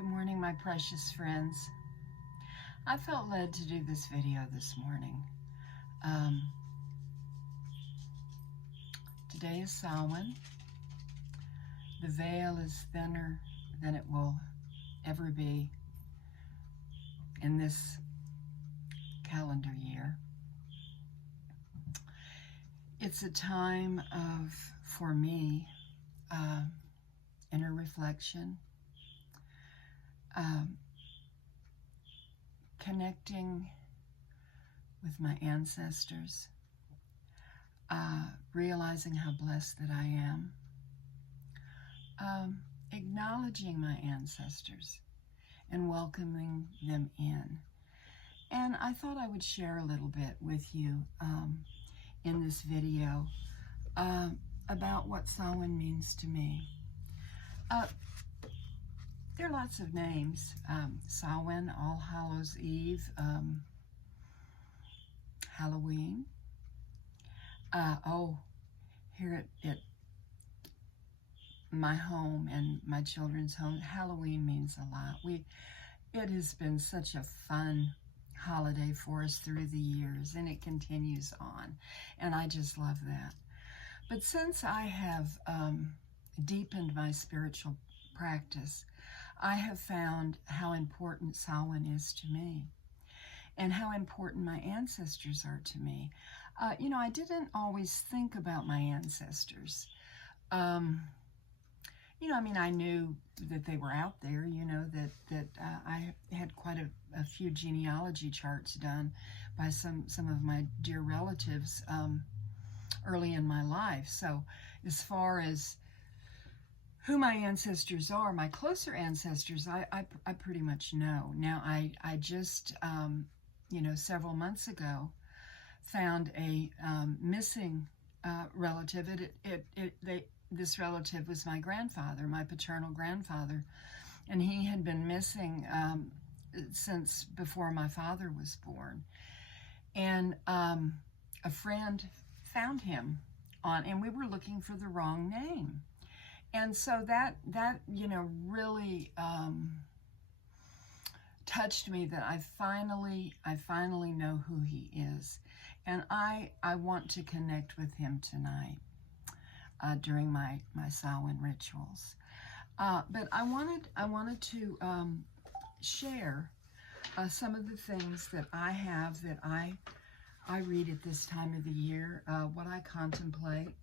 Good morning, my precious friends. I felt led to do this video this morning. Today is Samhain. The veil is thinner than it will ever be in this calendar year. It's a time of, for me, inner reflection, connecting with my ancestors, realizing how blessed that I am, acknowledging my ancestors and welcoming them in. And I thought I would share a little bit with you in this video about what Samhain means to me. There are lots of names. Samhain, All Hallows Eve, Halloween. Here at my home and my children's home, Halloween means a lot. It has been such a fun holiday for us through the years, and it continues on, and I just love that. But since I have deepened my spiritual practice, I have found how important Samhain is to me and how important my ancestors are to me. I didn't always think about my ancestors. I knew that they were out there, that I had quite a few genealogy charts done by some of my dear relatives early in my life. So as far as who my ancestors are, my closer ancestors, I pretty much know. Now, I just, several months ago, found a missing relative. This relative was my grandfather, my paternal grandfather, and he had been missing since before my father was born. And a friend found him and we were looking for the wrong name. And so that really touched me, that I finally know who he is. And I want to connect with him tonight during my Samhain rituals. But I wanted to share some of the things that I have, that I read at this time of the year, what I contemplate.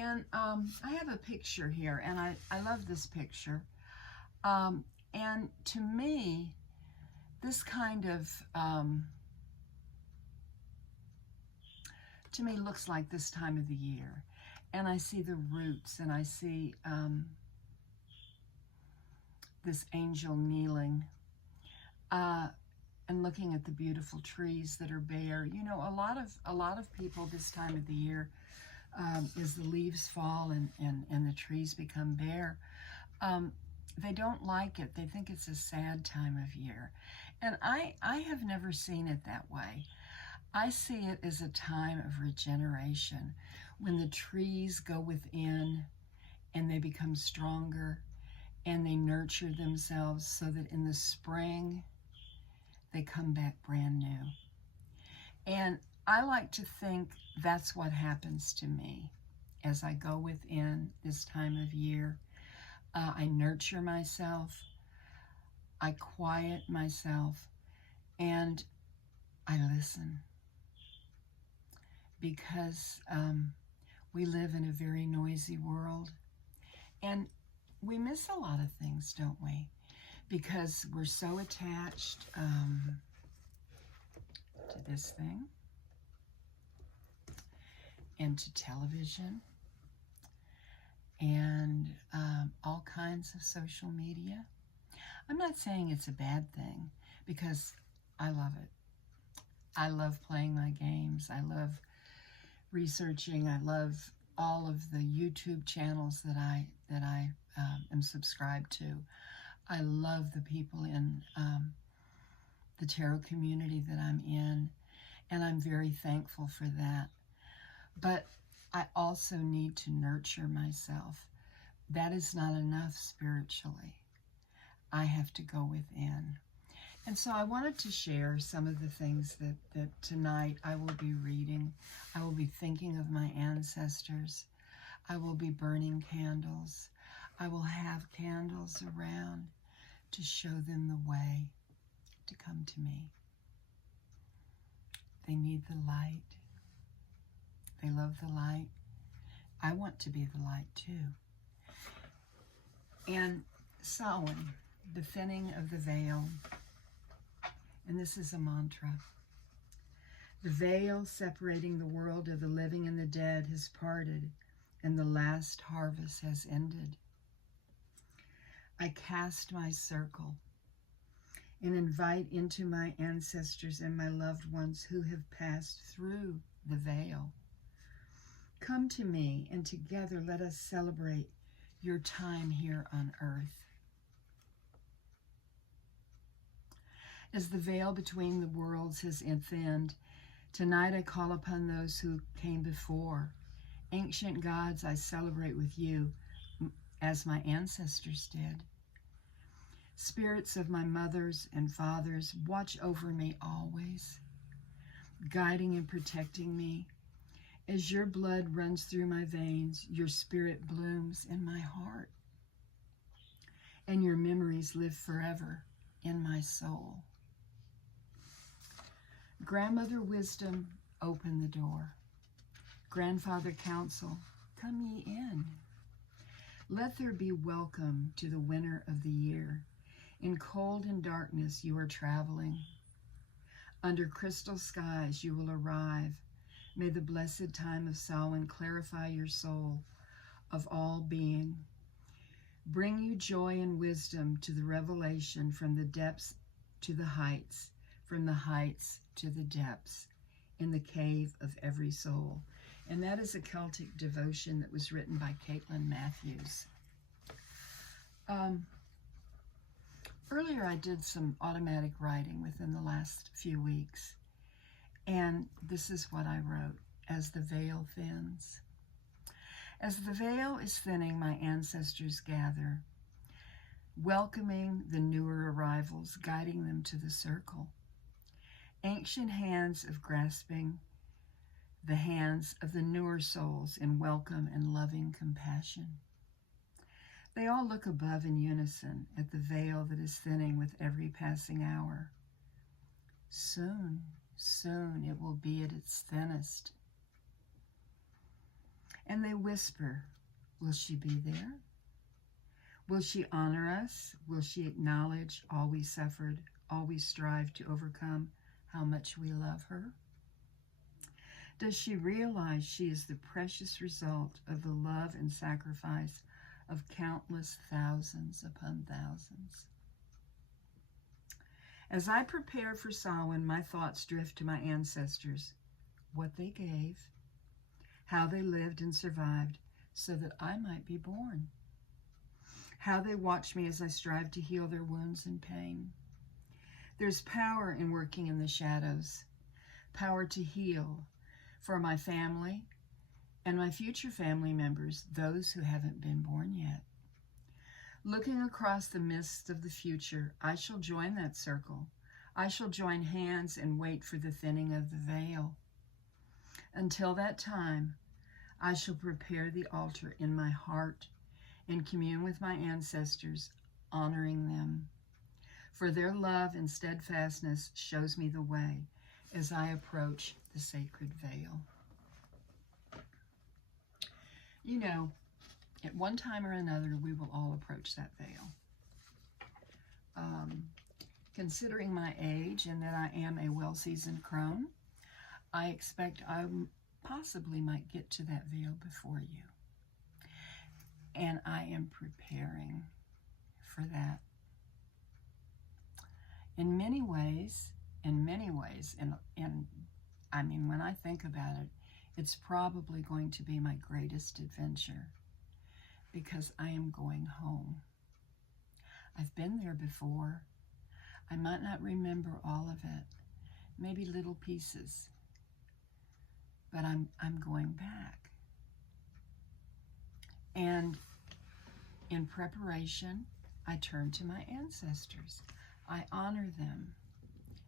And I have a picture here, and I love this picture. And to me, this kind of, looks like this time of the year. And I see the roots, and I see this angel kneeling and looking at the beautiful trees that are bare. A lot of people this time of the year, as the leaves fall and the trees become bare, they don't like it. They think it's a sad time of year. And I have never seen it that way. I see it as a time of regeneration, when the trees go within and they become stronger and they nurture themselves so that in the spring they come back brand new. And I like to think that's what happens to me as I go within this time of year. I nurture myself, I quiet myself, and I listen. Because we live in a very noisy world, and we miss a lot of things, don't we? Because we're so attached to this thing, and to television, and all kinds of social media. I'm not saying it's a bad thing, because I love it. I love playing my games. I love researching. I love all of the YouTube channels that I am subscribed to. I love the people in the tarot community that I'm in, and I'm very thankful for that. But I also need to nurture myself. That is not enough spiritually. I have to go within. And so I wanted to share some of the things that tonight I will be reading. I will be thinking of my ancestors. I will be burning candles. I will have candles around to show them the way to come to me. They need the light. They love the light. I want to be the light too. And Samhain, the thinning of the veil. And this is a mantra. The veil separating the world of the living and the dead has parted, and the last harvest has ended. I cast my circle and invite into my ancestors and my loved ones who have passed through the veil. Come to me, and together let us celebrate your time here on earth. As the veil between the worlds has thinned, tonight I call upon those who came before. Ancient gods, I celebrate with you as my ancestors did. Spirits of my mothers and fathers, watch over me always, guiding and protecting me. As your blood runs through my veins, your spirit blooms in my heart, and your memories live forever in my soul. Grandmother wisdom, open the door. Grandfather counsel, come ye in. Let there be welcome to the winter of the year. In cold and darkness you are traveling. Under crystal skies you will arrive. May the blessed time of Samhain clarify your soul of all being. Bring you joy and wisdom to the revelation, from the depths to the heights, from the heights to the depths, in the cave of every soul. And that is a Celtic devotion that was written by Caitlin Matthews. Earlier I did some automatic writing within the last few weeks, and this is what I wrote: as the veil thins. As the veil is thinning, my ancestors gather, welcoming the newer arrivals, guiding them to the circle. Ancient hands of grasping the hands of the newer souls in welcome and loving compassion. They all look above in unison at the veil that is thinning with every passing hour. Soon, soon it will be at its thinnest. And they whisper, will she be there? Will she honor us? Will she acknowledge all we suffered, all we strive to overcome, how much we love her? Does she realize she is the precious result of the love and sacrifice of countless thousands upon thousands? As I prepare for Samhain, my thoughts drift to my ancestors, what they gave, how they lived and survived so that I might be born, how they watched me as I strive to heal their wounds and pain. There's power in working in the shadows, power to heal for my family and my future family members, those who haven't been born yet. Looking across the mists of the future, I shall join that circle. I shall join hands and wait for the thinning of the veil. Until that time, I shall prepare the altar in my heart and commune with my ancestors, honoring them. For their love and steadfastness shows me the way as I approach the sacred veil. You know, at one time or another, we will all approach that veil. Considering my age and that I am a well-seasoned crone, I expect I possibly might get to that veil before you. And I am preparing for that. In many ways, and I mean, when I think about it, it's probably going to be my greatest adventure, because I am going home. I've been there before. I might not remember all of it, maybe little pieces, but I'm going back. And in preparation, I turn to my ancestors. I honor them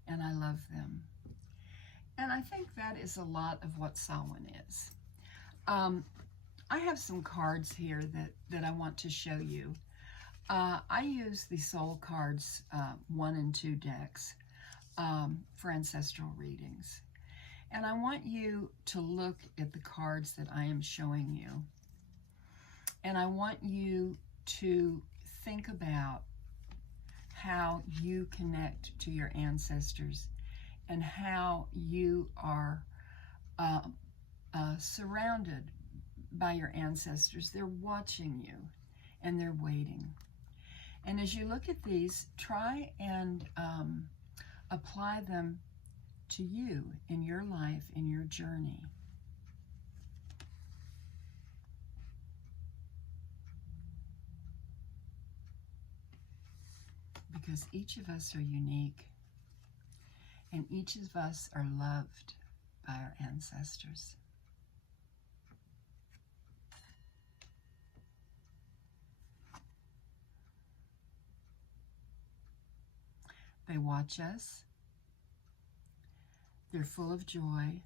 and I love them. And I think that is a lot of what Samhain is. I have some cards here that I want to show you. I use the soul cards 1 and 2 decks for ancestral readings. And I want you to look at the cards that I am showing you. And I want you to think about how you connect to your ancestors and how you are surrounded by your ancestors. They're watching you and they're waiting. And as you look at these, try and apply them to you in your life, in your journey. Because each of us are unique, and each of us are loved by our ancestors. They watch us. They're full of joy,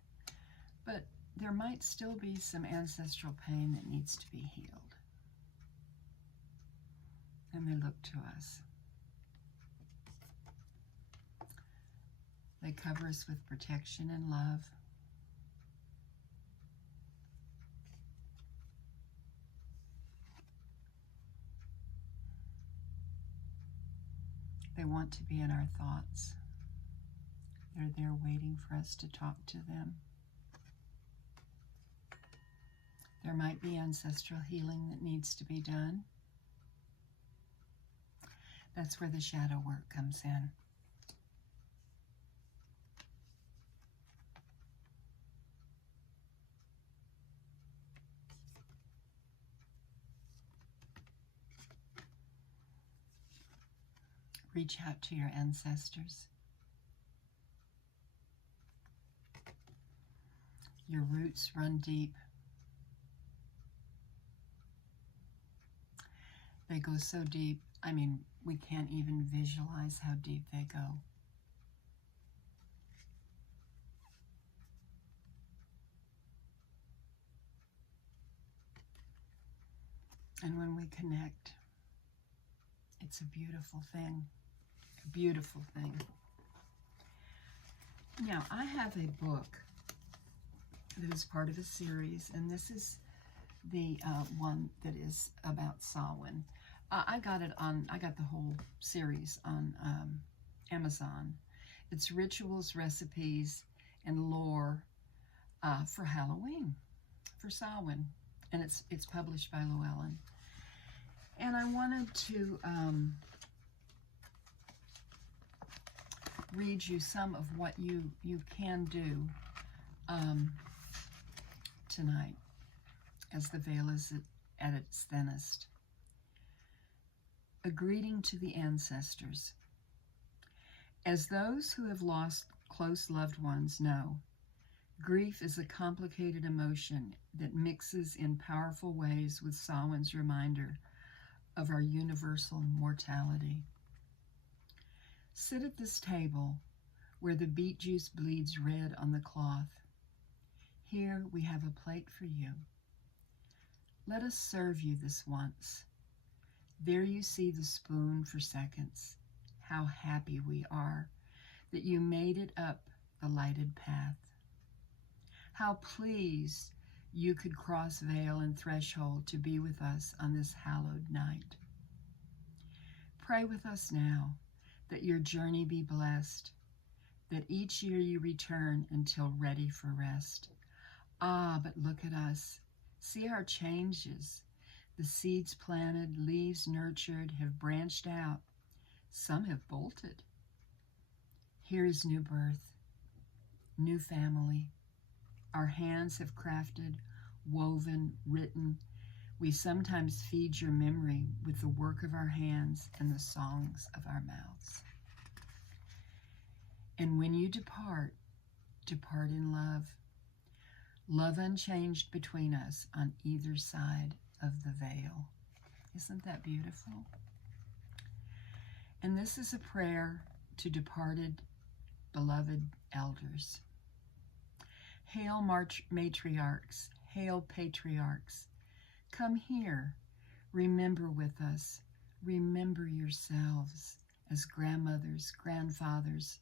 but there might still be some ancestral pain that needs to be healed. And they look to us. They cover us with protection and love. They want to be in our thoughts. They're there waiting for us to talk to them. There might be ancestral healing that needs to be done. That's where the shadow work comes in. Reach out to your ancestors. Your roots run deep. They go so deep, I mean, we can't even visualize how deep they go. And when we connect, it's a beautiful thing. A beautiful thing. Now, I have a book that is part of a series, and this is the one that is about Samhain. I got the whole series on Amazon. It's rituals, recipes, and lore for Halloween, for Samhain, and it's published by Llewellyn. And I wanted to read you some of what you can do tonight as the veil is at its thinnest. A greeting to the ancestors. As those who have lost close loved ones know, grief is a complicated emotion that mixes in powerful ways with Samhain's reminder of our universal mortality. Sit at this table where the beet juice bleeds red on the cloth. Here we have a plate for you. Let us serve you this once. There you see the spoon for seconds. How happy we are that you made it up the lighted path. How pleased you could cross veil and threshold to be with us on this hallowed night. Pray with us now that your journey be blessed, that each year you return until ready for rest. Ah, but look at us. See our changes. The seeds planted, leaves nurtured, have branched out. Some have bolted. Here is new birth, new family. Our hands have crafted, woven, written. We sometimes feed your memory with the work of our hands and the songs of our mouths. And when you depart, depart in love. Love unchanged between us on either side of the veil. Isn't that beautiful? And this is a prayer to departed, beloved elders. Hail matriarchs, hail patriarchs, come here, remember with us, remember yourselves as grandmothers, grandfathers,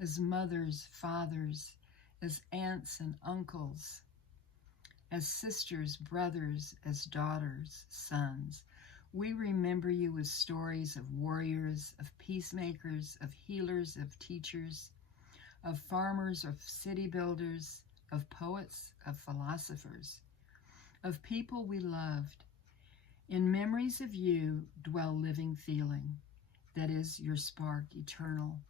as mothers, fathers, as aunts and uncles, as sisters, brothers, as daughters, sons. We remember you with stories of warriors, of peacemakers, of healers, of teachers, of farmers, of city builders, of poets, of philosophers, of people we loved. In memories of you dwell living feeling, that is your spark eternal,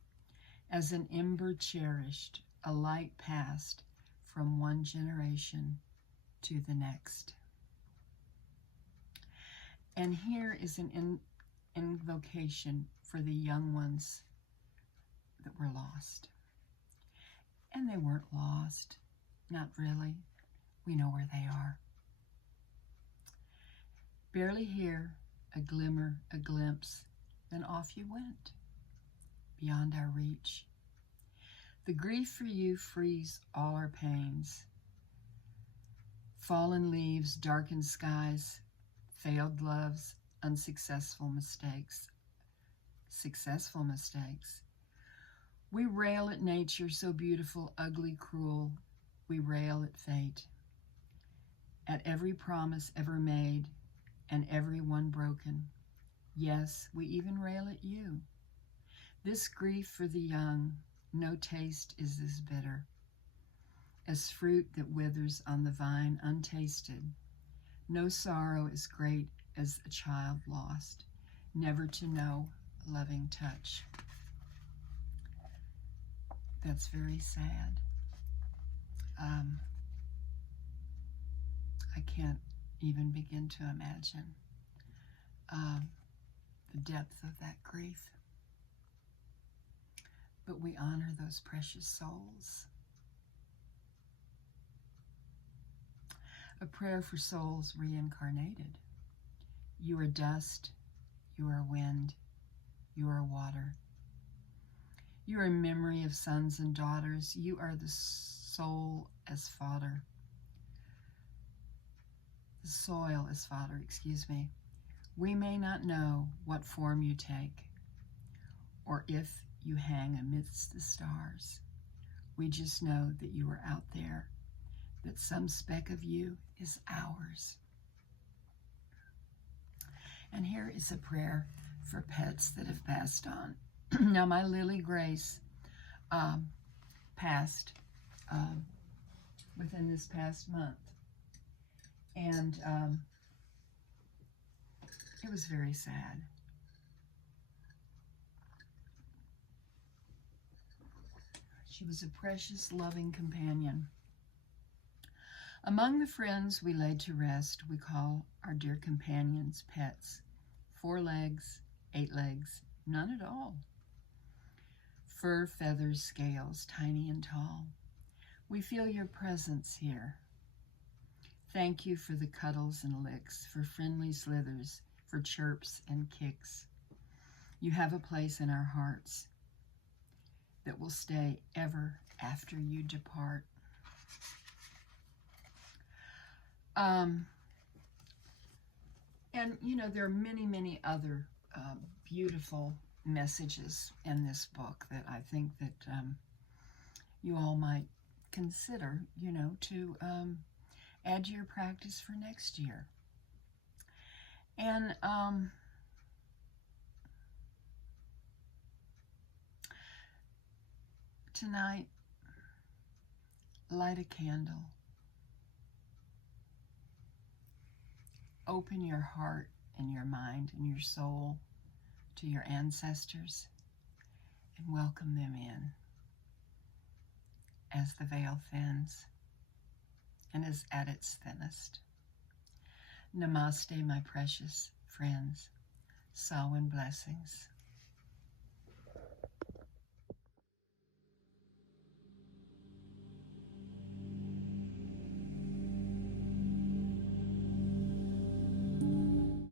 as an ember cherished, a light passed from one generation to the next. And here is an invocation for the young ones that were lost. And they weren't lost, not really. We know where they are. Barely here, a glimmer, a glimpse, then off you went, beyond our reach. The grief for you frees all our pains. Fallen leaves, darkened skies, failed loves, unsuccessful mistakes, successful mistakes. We rail at nature so beautiful, ugly, cruel. We rail at fate, at every promise ever made and every one broken. Yes, we even rail at you. This grief for the young, no taste is as bitter as fruit that withers on the vine untasted. No sorrow is great as a child lost, never to know loving touch. That's very sad. I can't even begin to imagine the depth of that grief. But we honor those precious souls. A prayer for souls reincarnated. You are dust, you are wind, you are water. You are a memory of sons and daughters. You are the soul as fodder. The soil as fodder, excuse me. We may not know what form you take, or if you hang amidst the stars. We just know that you are out there, that some speck of you is ours. And here is a prayer for pets that have passed on. Now, my Lily Grace passed within this past month. And it was very sad. She was a precious, loving companion. Among the friends we laid to rest, we call our dear companions pets. 4 legs, 8 legs, none at all. Fur, feathers, scales, tiny and tall. We feel your presence here. Thank you for the cuddles and licks, for friendly slithers, for chirps and kicks. You have a place in our hearts that will stay ever after you depart. And, you know, there are many, many other beautiful messages in this book that I think that you all might consider, you know, to add to your practice for next year. And tonight, light a candle. Open your heart and your mind and your soul to your ancestors and welcome them in as the veil thins and is at its thinnest. Namaste, my precious friends. Samhain blessings.